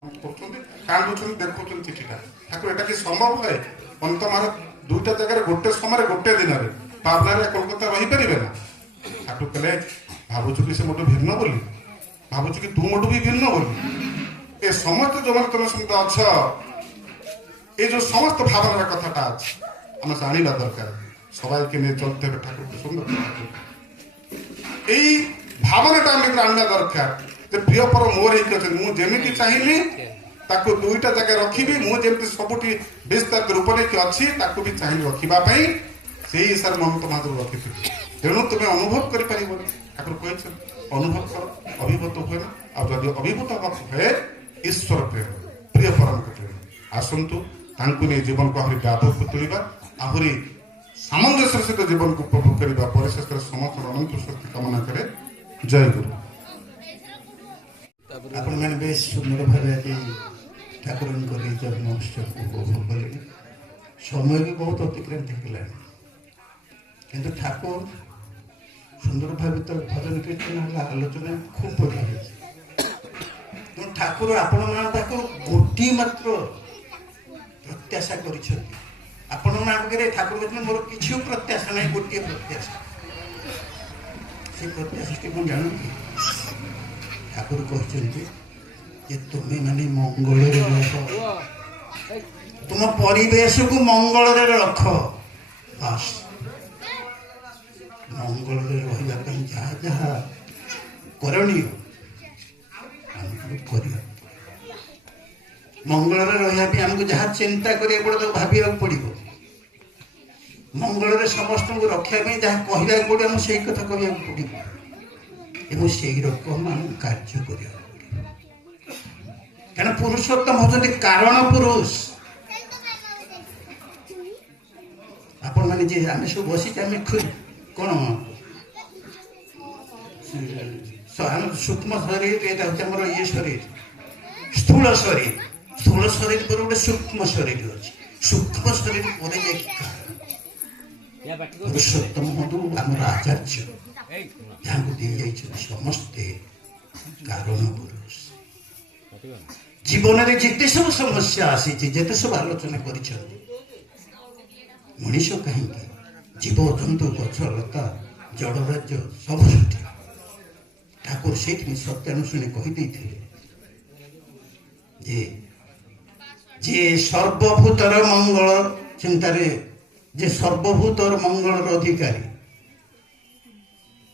କାନ୍ଦୁଛନ୍ତି ଦେଖୁଛନ୍ତି ଚିଠିଟା। ଠାକୁର ଏଟା କି ସମ୍ଭବ ହୁଏ? ଅନ୍ତ ମାର ଦୁଇଟା ଜାଗାରେ ଗୋଟେ ସମୟରେ ଗୋଟେ ଦିନରେ ପାବନାରେ କୋଲକାତା ରହିପାରିବେ ନା? ଠାକୁର କହିଲେ ଭାବୁଛୁ କି ସେ ମୋଠୁ ଭିନ୍ନ ବୋଲି? ଭାବୁଛୁ କି ତୁ ମୋଠୁ ବି ଭିନ୍ନ ବୋଲି? ଏ ସମସ୍ତ ଯୋଉମାନେ ତମେ ସେମିତି ଅଛ, এই যে সমস্ত ভাবনার কথাটা আছে আমরা জানিবা দরকার। সবাইকে নিয়ে চলতে হবে ঠাকুরকে সুন্দর এই ভাবনাটা আমি আনবা দরকার যে প্রিয় পর মোর ହେଇକି ଅଛନ୍ତି। ମୁଁ ଯେମିତି ଚାହିଁଲି ତାକୁ ଦୁଇଟା ଜାଗା ରଖିବି, ମୁଁ ଯେମିତି ସବୁଠି ବିସ୍ତାରିତ ରୂପ ନେଇକି ଅଛି ତାକୁ ବି ଚାହିଁଲି ରଖିବା ପାଇଁ ସେଇ ହିସାବରେ ମମତା ମାଧୁର ରଖିଥିଲି। ତେଣୁ ତୁମେ ଅନୁଭବ କରିପାରିବ। ଠାକୁର କହିଛନ୍ତି ଅନୁଭବ କର, ଅଭିଭୂତ ହୁଏ ନା। ଆଉ ଯଦି ଅଭିଭୂତ ହୁଏ ଈଶ୍ୱର ପ୍ରେମ, ପ୍ରିୟ ପରମଙ୍କ ପ୍ରେମ। ଆସନ୍ତୁ ତାଙ୍କୁ ନେଇ ଜୀବନକୁ ଆହୁରି ବ୍ୟାପକ ତୁଳିବା, ଆହୁରି ସାମଞ୍ଜସ୍ୟର ସହିତ ଜୀବନକୁ ଉପଭୋଗ କରିବା। ପରିଶେଷରେ ସମସ୍ତଙ୍କର ଅନନ୍ତ ଶକ୍ତି କାମନା କରେ। ଜୟ ଗୁରୁ। ଆପଣମାନେ ବେଶ ସୁନ୍ଦର ଭାବେ ଆଜି ଠାକୁରଙ୍କର ଏହି ଜନ୍ମ ଉତ୍ସବକୁ ଉପଭୋଗ କଲେ। ସମୟ ବି ବହୁତ ଅତିକ୍ରାନ୍ତ ହେଇଗଲାଣି, କିନ୍ତୁ ଠାକୁର ସୁନ୍ଦର ଭାବେ ତ ଭଜନ କୀର୍ତ୍ତନ ହେଲା, ଆଲୋଚନା ଖୁବ୍ ବଢ଼ିଆ ହେଇଛି। ତେଣୁ ଠାକୁର ଆପଣମାନଙ୍କ ପାଖରୁ ଗୋଟିଏ ମାତ୍ର ପ୍ରତ୍ୟାଶା କରିଛନ୍ତି। ଆପଣଙ୍କ ଆଗରେ ଠାକୁର କହିଛନ୍ତି ମୋର କିଛି ପ୍ରତ୍ୟାଶା ନାହିଁ, ଗୋଟିଏ ପ୍ରତ୍ୟାଶା। ସେ ପ୍ରତ୍ୟାଶାଟି ମୁଁ ଜାଣନ୍ତି। ଠାକୁର କହିଛନ୍ତି ଯେ ତୁମେ ମାନେ ମଙ୍ଗଳରେ ରହ, ତୁମ ପରିବେଶକୁ ମଙ୍ଗଳରେ ରଖ। ବାସ୍, ମଙ୍ଗଳରେ ରହିବା ପାଇଁ ଯାହା ଯାହା କରଣୀୟ ଆମକୁ କରିବା। ମଙ୍ଗଳରେ ରହିବା ପାଇଁ ଆମକୁ ଯାହା ଚିନ୍ତା କରିବାକୁ ପଡ଼ିବ, ତାକୁ ଭାବିବାକୁ ପଡ଼ିବ। ମଙ୍ଗଳରେ ସମସ୍ତଙ୍କୁ ରଖିବା ପାଇଁ ଯାହା କହିବାକୁ ପଡ଼ିବ, ଆମକୁ ସେଇ କଥା କହିବାକୁ ପଡ଼ିବ ଏବଂ ସେଇ ରକମ ଆମକୁ କାର୍ଯ୍ୟ କରିବାକୁ ପଡ଼ିବ। କାରଣ ପୁରୁଷୋତ୍ତମ ହେଉଛନ୍ତି କାରଣ ପୁରୁଷ। ଆପଣମାନେ ଯେ ଆମେ ସବୁ ବସିଛେ, ଆମେ କ'ଣ ସୂକ୍ଷ୍ମ ଶରୀର, ଏଇଟା ହେଉଛି ଆମର ଇଏ ଶରୀର, ସ୍ଥୂଳ ଶରୀର। ସ୍ଥୂଳ ଶରୀର ପରେ ଗୋଟେ ସୂକ୍ଷ୍ମ ଶରୀର ଅଛି। ସୂକ୍ଷ୍ମ ଶରୀର ପରେ ଯାଇକି ପୁରୁଷୋତ୍ତମ ହୁଅନ୍ତୁ ଆମର ଆଚାର୍ଯ୍ୟ, ଯାହାଙ୍କୁ ଦିଆଯାଇଛନ୍ତି ସମସ୍ତେ କାରଣ ପୁରୁଷ। ଜୀବନରେ ଯେତେ ସବୁ ସମସ୍ୟା ଆସିଛି, ଯେତେ ସବୁ ଆଲୋଚନା କରିଛନ୍ତି, ମଣିଷ କାହିଁକି, ଜୀବଜନ୍ତୁ, ଗଛ ଲତା, ଜଳରାଜ୍ୟ ସବୁ ସୃଷ୍ଟି। ଠାକୁର ସେଇଥିପାଇଁ ସତ୍ୟାନୁଷ୍ଠାନ କହିଦେଇଥିଲେ ଯେ ଯେ ସର୍ବଭୂତର ମଙ୍ଗଳ ଚିନ୍ତାରେ, ଯେ ସର୍ବଭୂତର ମଙ୍ଗଳର ଅଧିକାରୀ,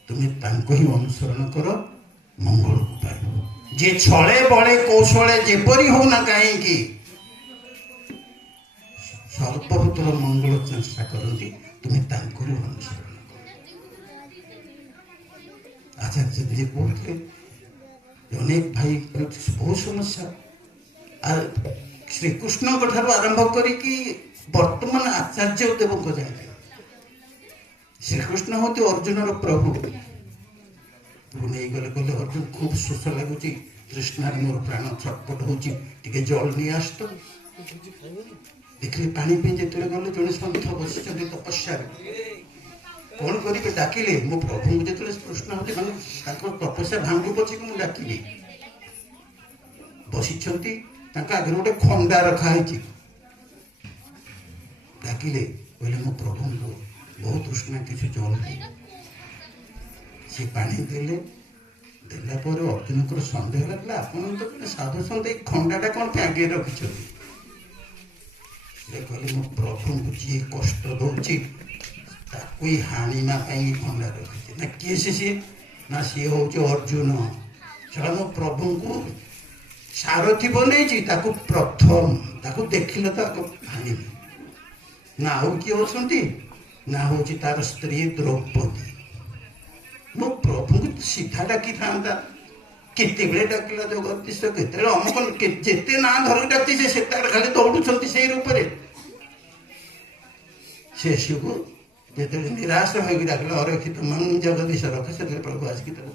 ତୁମେ ତାଙ୍କୁ ହିଁ ଅନୁସରଣ କର, ମଙ୍ଗଳକୁ ପାଇବ। ଯେ ଛଳେ ବଳେ କୌଶଳେ ଯେପରି ହଉନା କାହିଁକି ସର୍ବଭୂତର ମଙ୍ଗଳ ଚେଷ୍ଟା କରନ୍ତି, ତୁମେ ତାଙ୍କୁ ହିଁ ଅନୁସରଣ କର। ଆଚାର୍ଯ୍ୟ ଯିଏ କହୁଥିଲେ ଅନେକ ଭାଇ ବହୁତ ସମସ୍ୟା, ଶ୍ରୀକୃଷ୍ଣଙ୍କ ଠାରୁ ଆରମ୍ଭ କରିକି ବର୍ତ୍ତମାନ ଆଚାର୍ଯ୍ୟ ଦେବଙ୍କ ଯାଏ ଶ୍ରୀକୃଷ୍ଣ ହଉଛି ଅର୍ଜୁନର ପ୍ରଭୁ। ନେଇଗଲେ କହିଲେ ଅର୍ଜୁନ ଖୁବ ଶୋଷ ଲାଗୁଛି, ତୃଷ୍ଣାରେ ମୋର ପ୍ରାଣ ଛଟପଟ ହଉଛି, ଟିକେ ଜଳ ନେଇ ଆସ। ଦେଖିଲେ ପାଣି ପାଇଁ ଯେତେବେଳେ ଗଲେ ଜଣେ ସନ୍ଥ ବସିଛନ୍ତି ତପସ୍ୟାରେ, କଣ କରିବେ ଡାକିଲେ। ମୋ ପ୍ରଭୁଙ୍କୁ ଯେତେବେଳେ ତୃଷ୍ଣା ହଉଛି, ମାନେ ତାଙ୍କ ତପସ୍ୟା ଭାଙ୍ଗୁ ପଛିକି ମୁଁ ଡାକିବି। ବସିଛନ୍ତି, ତାଙ୍କ ଆଗରେ ଗୋଟେ ଖଣ୍ଡା ରଖା ହେଇଛି। ଡାକିଲେ, କହିଲେ ମୋ ପ୍ରଭୁଙ୍କୁ ବହୁତ ତୃଷ୍ଣା, କିଛି ଜଳ ଦିଅ। ସେ ପାଣି ଦେଲେ। ଦେଲା ପରେ ଅର୍ଜୁନଙ୍କର ସନ୍ଦେହ ହେଲା, ଆପଣ ତ ସାଧୁ ସନ୍ଥ, ଏଇ ଖଣ୍ଡାଟା କ'ଣ ପାଇଁ ଆଗରେ ରଖିଛନ୍ତି? ସେ କହିଲେ ମୋ ପ୍ରଭୁଙ୍କୁ ଯିଏ କଷ୍ଟ ଦଉଛି ତାକୁ ହିଁ ହାଣିବା ପାଇଁ ଖଣ୍ଡା ରଖିଛି। ନା କିଏ ସିଏ? ନା ସିଏ ହଉଛି ଅର୍ଜୁନ। ସେଟା ମୋ ପ୍ରଭୁଙ୍କୁ ସାରଥି ବନେଇଛି, ତାକୁ ପ୍ରଥମ, ତାକୁ ଦେଖିଲେ ତାକୁ ହାଣିବି। ନା ଆଉ କିଏ ଅଛନ୍ତି? ନା ହଉଛି ତାର ସ୍ତ୍ରୀ ଦ୍ରୌପଦୀ। ମୋ ପ୍ରଭୁଙ୍କୁ ସିଧା ଡାକିଥାନ୍ତା, କେତେବେଳେ ଡାକିଲା ଜଗଦୀଶ, କେତେବେଳେ ଅମକ, ଯେତେ ନାଁ ଧରିକି ଡାକିছে ସେତେବେଳେ ଖାଲି ଦୌଡୁଛନ୍ତି ସେଇ ରୂପରେ। ଶେଷକୁ ଯେତେବେଳେ ନିରାଶ ହୋଇକି ଡାକିଲା ଅରକ୍ଷିତ ଜଗଦୀଶ ରଖ, ସେତେବେଳେ ପ୍ରଭୁ ଆସିକି ତାକୁ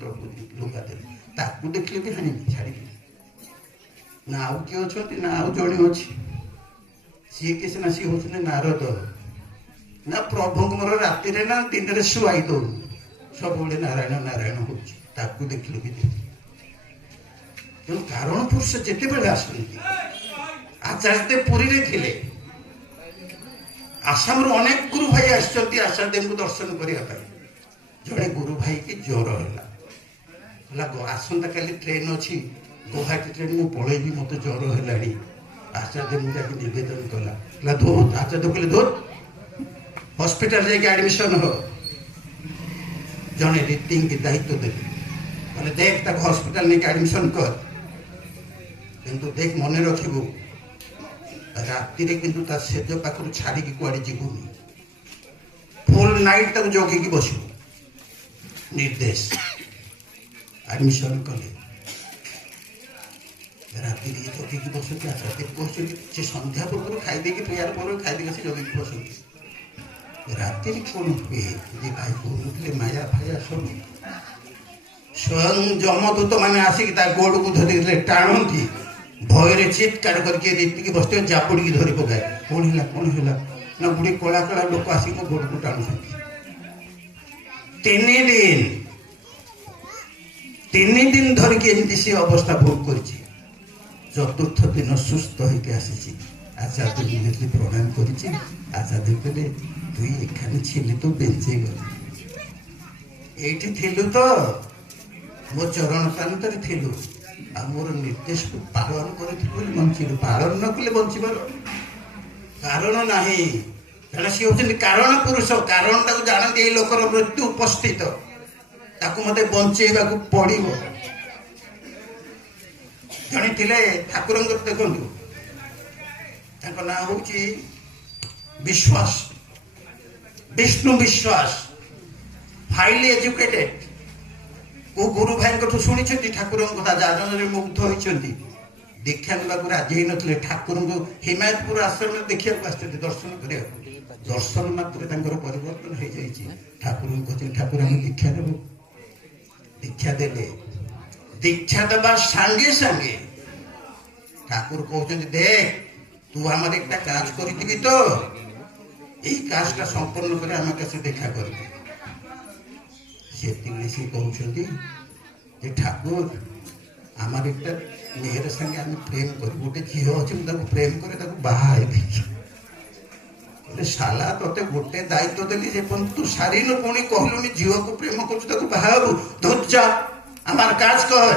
ଲୁଗା ଦେଲେ। ତାକୁ ଦେଖିଲେ ବି ହାଣିବି, ଛାଡ଼ିବି। ନା ଆଉ କିଏ ଅଛନ୍ତି? ନା ଆଉ ଜଣେ ଅଛି, ସିଏ କିଏ? ସିନା ସିଏ ହଉଛନ୍ତି ନାରଦ। ନା ପ୍ରଭୁଙ୍କୁ ମୋର ରାତିରେ ନା ଦିନରେ ଶୁଆଇ ଦଉନି, ସବୁବେଳେ ନାରାୟଣ ନାରାୟଣ ହଉଛି, ତାକୁ ଦେଖିଲେ ବି ତେଣୁ କାରଣ ପୁରୁଷ ଯେତେବେଳେ ଆସନ୍ତି, ଆଚାର୍ଯ୍ୟଦେବ ପୁରୀରେ ଥିଲେ, ଆସାମରୁ ଅନେକ ଗୁରୁ ଭାଇ ଆସିଛନ୍ତି ଆଚାର୍ଯ୍ୟଦେବଙ୍କୁ ଦର୍ଶନ କରିବା ପାଇଁ। ଜଣେ ଗୁରୁ ଭାଇକି ଜ୍ୱର ହେଲା, ଆସନ୍ତାକାଲି ଟ୍ରେନ୍ ଅଛି, ଗୌହାଟୀ ଟ୍ରେନ୍, ମୁଁ ପଳେଇବି, ମୋତେ ଜ୍ୱର ହେଲାଣି। ଆଚାର୍ଯ୍ୟଦେବଙ୍କୁ ଯାଇକି ନିବେଦନ କଲା, ଆଚାର୍ଯ୍ୟ କହିଲେ ଧୋ ହସ୍ପିଟାଲ ଯାଇକି ଆଡମିସନ ହ। ଜଣେ ରୀତିଙ୍କୁ ଦାୟିତ୍ୱ ଦେବେ, କହିଲେ ଦେଖ ତାକୁ ହସ୍ପିଟାଲ ନେଇକି ଆଡମିସନ କର, କିନ୍ତୁ ଦେଖ ମନେ ରଖିବୁ ରାତିରେ କିନ୍ତୁ ତା ସେଜ ପାଖରୁ ଛାଡ଼ିକି କୁଆଡେ ଯିବୁନି, ଫୁଲ ନାଇଟ୍ ତାକୁ ଜଗିକି ବସିବୁ। ନିର୍ଦ୍ଦେଶ। ଆଡମିସନ କଲେ, ରାତିରେ ଜଗିକି ବସନ୍ତି, ଆଚାର୍ଯ୍ୟ ବସଛନ୍ତି, ସେ ସନ୍ଧ୍ୟା ପୂର୍ବରୁ ଖାଇଦେଇକି ପ୍ରେୟାର ପରେ ଖାଇଦେଇକି ଆସି ଜଗିକି ବସନ୍ତି। ରାତିରେ କଣ ହୁଏ ଯେ ଭାଇ କହୁନଥିଲେ ମାୟା ଫାୟା ସବୁ, ସ୍ୱୟଂ ଯମଦୂତ ମାନେ ଆସିକି ତା ଗୋଡକୁ ଧରିଥିଲେ ଟାଣନ୍ତି, ଭୟରେ ଚିତ୍କାର କରିକି ରୀତିକି ବସିଥିବେ, ଜାବୁଡ଼ିକି ଧରି ପକାଏ। କଣ ହେଲା ନା ବୁଢୀ କଳା କଳା ଲୋକ ଆସିକି ମୋ ଗୋଡକୁ ଟାଣୁଛନ୍ତି। 3 ଦିନ ଧରିକି ଏମିତି ସେ ଅବସ୍ଥା ଭୋଗ କରିଛି। ଚତୁର୍ଥ ଦିନ ସୁସ୍ଥ ହେଇକି ଆସିଛି, ଆଚାର୍ଯ୍ୟ ପ୍ରଣାମ କରିଛି। ଆଚାର୍ଯ୍ୟ କହିଲେ তুই এখানে ছিলি তো বেঁচে গেল, এইটি ଥିଲୁ ତ ମୋ ଚରଣ ପ୍ରାନ୍ତରେ ଥିଲୁ, ଆଉ ମୋର ନିର୍ଦ୍ଦେଶକୁ ପାଳନ କରିଥିଲୁ ବୋଲି ବଞ୍ଚିଲୁ। ପାଳନ ନ କଲେ ବଞ୍ଚିବାର କାରଣ ନାହିଁ, କାରଣ ସିଏ ହଉଛନ୍ତି କାରଣ ପୁରୁଷ। କାରଣଟାକୁ ଜାଣନ୍ତି, ଏଇ ଲୋକର ମୃତ୍ୟୁ ଉପସ୍ଥିତ, ତାକୁ ମତେ ବଞ୍ଚେଇବାକୁ ପଡିବ। ଜଣେ ଥିଲେ ଠାକୁରଙ୍କର, ଦେଖନ୍ତୁ ତାଙ୍କ ନାଁ ହଉଛି ବିଶ୍ୱାସ, ବିଷ୍ଣୁ ବିଶ୍ୱାସ, ହାଇଲି ଏଜୁକେଟେଡ। କୋଉ ଗୁରୁ ଭାଇଙ୍କଠୁ ଶୁଣିଛନ୍ତି ଠାକୁରଙ୍କ କଥା, ଯାଜନରେ ମୁଗ୍ଧ ହୋଇଛନ୍ତି। ଦୀକ୍ଷା ନେବାକୁ ରାଜି ହେଇନଥିଲେ, ଠାକୁରଙ୍କୁ ହିମାୟତପୁର ଆଶ୍ରମରେ ଦେଖିବାକୁ ଆସିଛନ୍ତି, ଦର୍ଶନ କରିବାକୁ। ଦର୍ଶନ ମାତ୍ରେ ତାଙ୍କର ପରିବର୍ତ୍ତନ ହେଇଯାଇଛି। ଠାକୁରଙ୍କୁ କହିଛନ୍ତି ଠାକୁର ଆମେ ଦୀକ୍ଷା ନେବୁ। ଦୀକ୍ଷା ଦେଲେ, ଦୀକ୍ଷା ଦେବା ସାଙ୍ଗେ ସାଙ୍ଗେ ଠାକୁର କହୁଛନ୍ତି ଦେଖ ତୁ ଆମର একটা কাজ କରିଥିବି ତ, এই কাজটা সম্পন্ন করে আমার কাছে দেখা করবে। সেদিন সে কହୁଛନ୍ତି যে ঠাকুর আমার একটা মেয়ের সঙ্গে আমি প্রেম করি, গোটে ঝিও আছে, ମୁଁ ତାକୁ ପ୍ରେମ করে ତାକୁ ବାହା ହେବି। শালা তোতে গোটে দায়িত্ব দেলি, যে তু সারিনু, পুଣି কহিলুনি ঝিওକୁ প্রেମ କରୁଛୁ, ତାକୁ ବାହା ହେବୁ, ধুত যা আমার কাজ কর।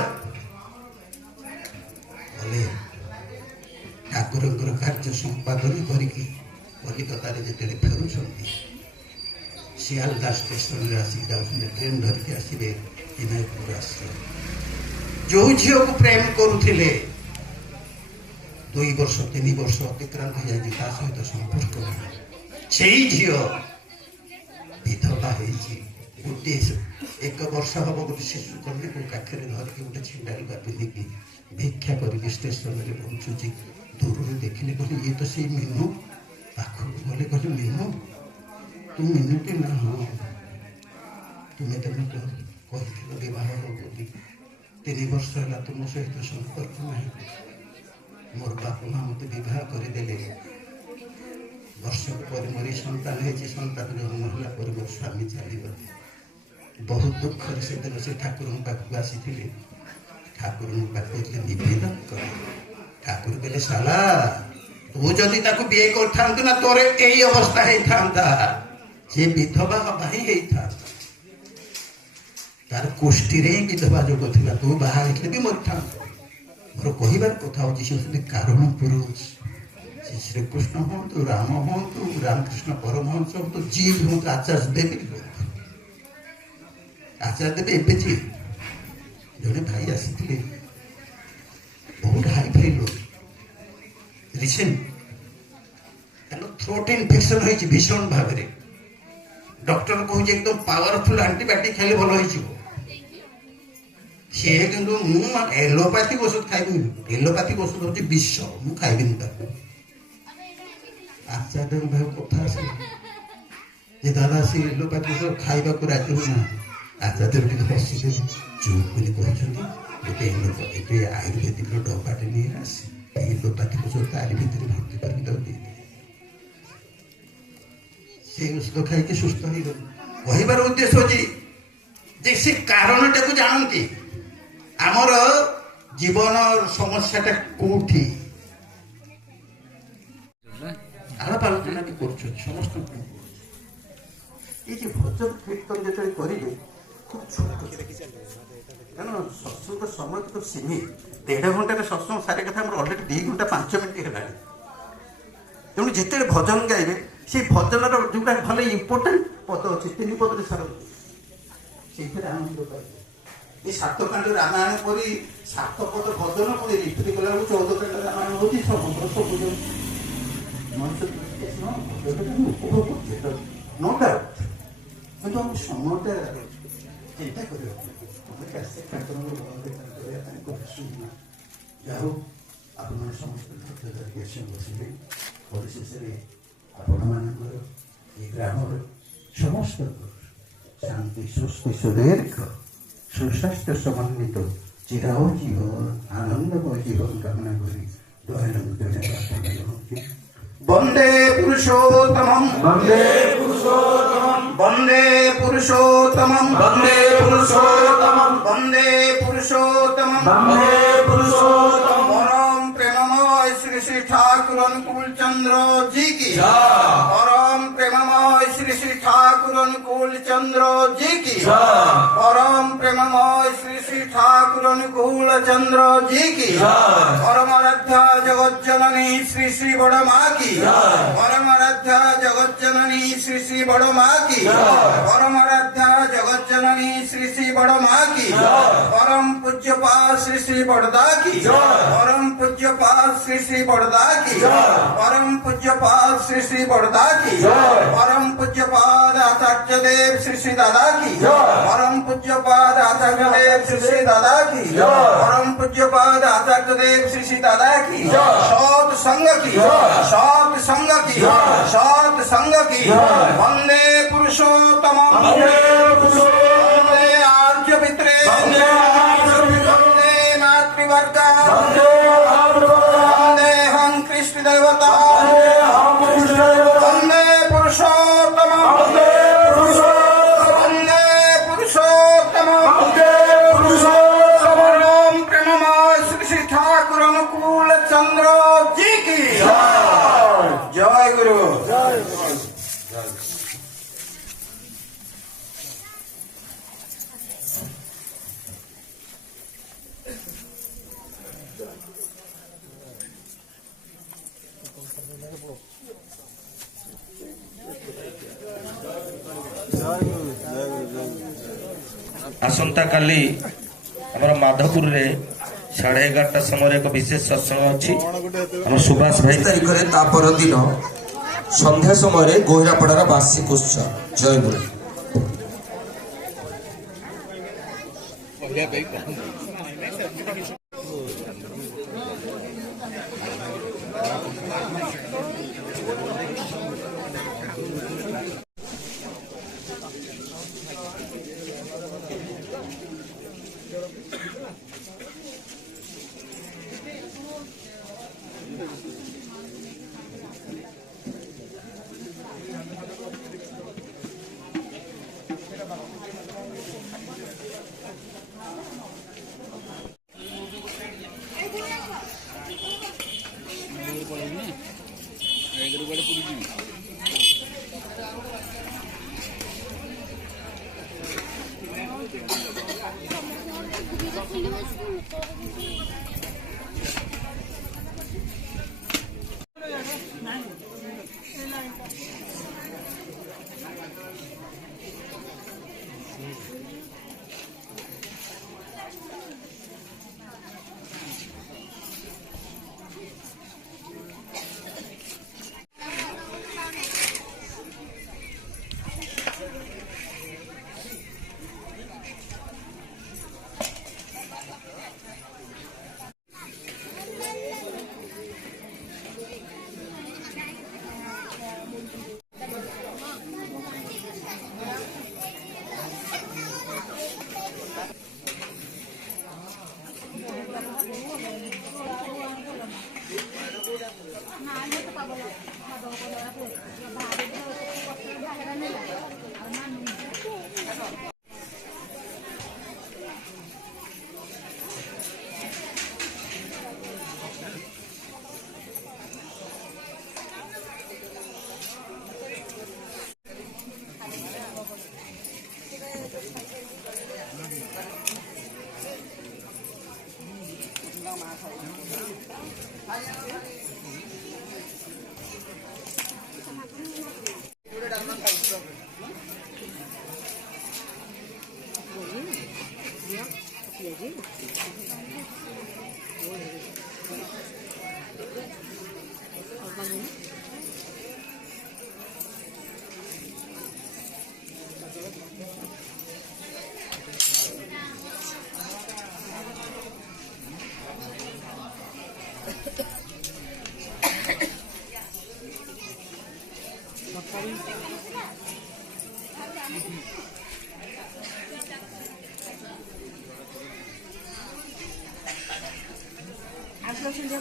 বলে ଠାକୁରଙ୍କର କାର୍ଯ୍ୟ ସମ୍ପାଦନ କରିକି କଲିକତାରେ ଯେତେବେଳେ ଫେରୁଛନ୍ତି, ଶିଆଲଦା ଷ୍ଟେସନରେ ଆସିକି ଯାଉଛନ୍ତି, ଟ୍ରେନ୍ ଧରିକି ଆସିବେ ହିମାୟତପୁର ଆଶ୍ରମ। ଯୋଉ ଝିଅକୁ ପ୍ରେମ କରୁଥିଲେ 2 ବର୍ଷ 3 ବର୍ଷ ଅତିକ୍ରାନ୍ତ ହେଇଯାଇଛି, ତା ସହିତ ସମ୍ପର୍କ ନାହିଁ। ସେଇ ଝିଅ ବିଧବା ହେଇଛି। ଗୋଟିଏ 1 ବର୍ଷ ହବ ଗୋଟେ ଶିଶୁ କନ୍ୟାକୁ କାଖରେ ଧରିକି ଗୋଟେ ଛିଣ୍ଡାଲୁଗା ପିନ୍ଧିକି ଭିକ୍ଷା କରିକି ଷ୍ଟେସନରେ ପହଞ୍ଚୁଛି। ଦୂରରୁ ଦେଖିଲେ କହିଲେ ଇଏ ତ ସେଇ ମିନୁ। ପାଖକୁ ଗଲେ କହିଲେ ମିନୁ, ତୁ ମିନୁଟି ନା? ହଁ, ତୁମେ ତମେ କହିଥିଲ ବିବାହ ହବ ବୋଲି, 3 ବର୍ଷ ହେଲା ତୁମ ସହିତ ସମ୍ପର୍କ ନାହିଁ। ମୋର ବାପା ମା ମତେ ବିବାହ କରିଦେଲେ। ବର୍ଷକ ପରେ ମୋର ସନ୍ତାନ ହେଇଛି, ସନ୍ତାନ ଜନ୍ମ ହେଲା ପରେ ମୋର ସ୍ୱାମୀ ଚାଲିଗଲେ। ବହୁତ ଦୁଃଖରେ ସେଦିନ ସେ ଠାକୁରଙ୍କ ପାଖକୁ ଆସିଥିଲେ। ଠାକୁରଙ୍କ ପାଖକୁ ନିବେଦନ କଲେ। ଠାକୁର କହିଲେ ଶାଲା, ତୁ ଯଦି ତାକୁ ବିଏ କରିଥାନ୍ତୁ ନା, ତୋର ଏଇ ଅବସ୍ଥା ହେଇଥାନ୍ତା। ସେ ବିଧବା ହବା ହିଁ ହେଇଥାନ୍ତା, ତାର କୋଷ୍ଠୀରେ ହିଁ ବିଧବା ଯୋଗ ଥିଲା, ତୁ ବାହା ହେଇଥିଲେ ବି ମରିଥାନ୍ତୁ। ମୋର କହିବାର କଥା ହଉଛି, ସେ ହଉଛନ୍ତି କାରଣ ପୁରୁଷ। ସେ ଶ୍ରୀକୃଷ୍ଣ ହୁଅନ୍ତୁ, ରାମ ହୁଅନ୍ତୁ, ରାମକୃଷ୍ଣ ପରମହଂସ ହୁଅନ୍ତୁ, ଯିଏ ବି ହୁଅନ୍ତୁ, ଆଚାର୍ଯ୍ୟ ଦେବ ହୁଅନ୍ତୁ। ଆଚାର୍ଯ୍ୟ ଦେବ ଏବେ ଯିଏ ଜଣେ ଭାଇ ଆସିଥିଲେ, ବହୁତ ହାଇ ଫାଇ ଲୋକ, ରିସେଣ୍ଟ ତାଙ୍କ ଥ୍ରୋଟ୍ ଇନଫେକ୍ସନ ହେଇଛି ଭୀଷଣ ଭାବରେ। ଡକ୍ଟର କହୁଛି ଏକଦମ ପାୱାରଫୁଲ ଆଣ୍ଟିବାୟୋଟିକ ଖାଇଲେ ଭଲ ହେଇଯିବ। ସିଏ କିନ୍ତୁ ମୁଁ ଏଲୋପାଥିକ ଔଷଧ ଖାଇବିନି, ଏଲୋପାଥିକ ଔଷଧ ହଉଛି ବିଷ, ମୁଁ ଖାଇବିନି ତାକୁ। ଆଚାର୍ଯ୍ୟ ଭାଇ କଥା ଆସିଲା ଯେ ଦାଦା ସେ ଏଲୋପାଥି ଔଷଧ ଖାଇବାକୁ ରାଜି ହଉନାହାନ୍ତି। ଆଚାର୍ଯ୍ୟ ଟିକେ ବସିଦେଲେ, ଚୁପ୍ ବୋଲି କହିଛନ୍ତି ଏବେ ଆୟୁର୍ବେଦିକର ଡବାଟେ ନେଇ ଆସି ଏଲୋପାଥି ଔଷଧ ତାରି ଭିତରେ ଭର୍ତ୍ତି କରିକି ତାକୁ ଦେଇଦେଲେ। ସେ ଔଷଧ ଖାଇକି ସୁସ୍ଥ ହେଇଗଲେ। କହିବାର ଉଦ୍ଦେଶ୍ୟ ହଉଛି ଯେ ସେ କାରଣଟାକୁ ଜାଣନ୍ତି। ଆମର জীবনের সমস্যাটা কোটি আলাপ আলোচনা ବି କରୁଛନ୍ତି ସମସ୍ତଙ୍କୁ এই যে ভজন কীর্তন যেটা করিবে খুব ছোট কারণ সৎসঙ্ଗ সময় তো সীমিত 1.5 ঘଣ୍ଟାରେ ସତ୍ସଙ୍ଗ ସାରିବା କଥା ଆମର ଅଲରେଡି 2 ଘଣ୍ଟା 5 ମିନିଟ୍ ହେଲାଣି ତେଣୁ ଯେତେବେଳେ ଭଜନ ଗାଇବେ সেই ଭଜନର ଯୋଉଟା ଭଲ ଇମ୍ପୋର୍ଟାଣ୍ଟ ପଦ ଅଛି 3 ପଦରେ ସାର ସେଇଥିରେ ଆନନ୍ଦ ପାଇବେ এই 7 କାଣ୍ଡ ରାମାୟଣ ପରି 7 ପଦ ଭଜନ ପୁଣି ରିପିଟ୍ କଲାବେଳକୁ 14 କାଣ୍ଡ ରାମାୟଣ ହେଉଛି ସମଗ୍ର ସବୁ ମଣିଷ ଉପଭୋଗ କରୁଛି नो डाउट କିନ୍ତୁ ଆମ ସମୟଟା ଚିନ୍ତା କରିବାକୁ ଯାହା ହଉ ଆପଣମାନେ ସମସ୍ତେ ଧୈର୍ଯ୍ୟ ଧରିକି ଆସି ବସିଲେ ପରିଶେଷରେ ଆପଣମାନଙ୍କର ଏ ଗ୍ରାମର ସମସ୍ତଙ୍କର ଶାନ୍ତି ସୁସ୍ଥ ସୁଦୀର୍ଘ ସୁସ୍ୱାସ୍ଥ୍ୟ ସମନ୍ୱିତ ଚିରଜୀବନ ଆନନ୍ଦମୟ ଜୀବନ କାମନା କରି ଦୟାନନ୍ଦରେ ପ୍ରାର୍ଥନା ଜଣାଉଛି वंदे पुरुषोत्तमं वंदे पुरुषोत्तमं वंदे पुरुषोत्तमं वंदे पुरुषोत्तमं वंदे पुरुषोत्तमं वंदे पुरुषोत्तमं परम प्रेममय श्री श्री ठाकुर अनुकूल चंद्र जी की परम प्रेममय श्री श्री ठाकुर अनुकूल चंद्र जी की परम प्रेममय श्री श्री ठाकुर अनुकूल चंद्र जी की परम आराध्या जगत जननी श्री श्री बड़ माँ की परम आराध्या जगत जननी श्री श्री बड़ माँ की परम आराध्या जगत जननी श्री श्री बड़ माँ की परम पूज्य पाद श्री श्री बड़दा की परम पूज्य पाद श्री श्री बड़दा की परम पूज्य पाद श्री श्री बड़दा की परम पूज्य पाद आचार्य देव श्री श्री दादा की परम पूज्य पाद आचार्य देव श्री श्री दादा की परम पूज्य पाद आचार्य देव श्री श्री दादा की सत संग की सत संग की सत संग की वंदे पुरुषोत्तम वंदे आर्य पित्रे वंदे मातृवर्ग वंदे हम कृष्ण देवता वंदे पुरुषोत्तम वंदे पुरुषोत्तम परम प्रेममय श्री श्री ठाकुर अनुकूल चंद्र जी की जय गुरु आसंता काली आमर माधवपुर रे 11:30 समय एक विशेष सत्संग अच्छी आम सुभाष भाई तारीख रे ता पर दिन संध्या समय गोहिरापड़ार वार्षिक उत्सव जय गुरु আসলে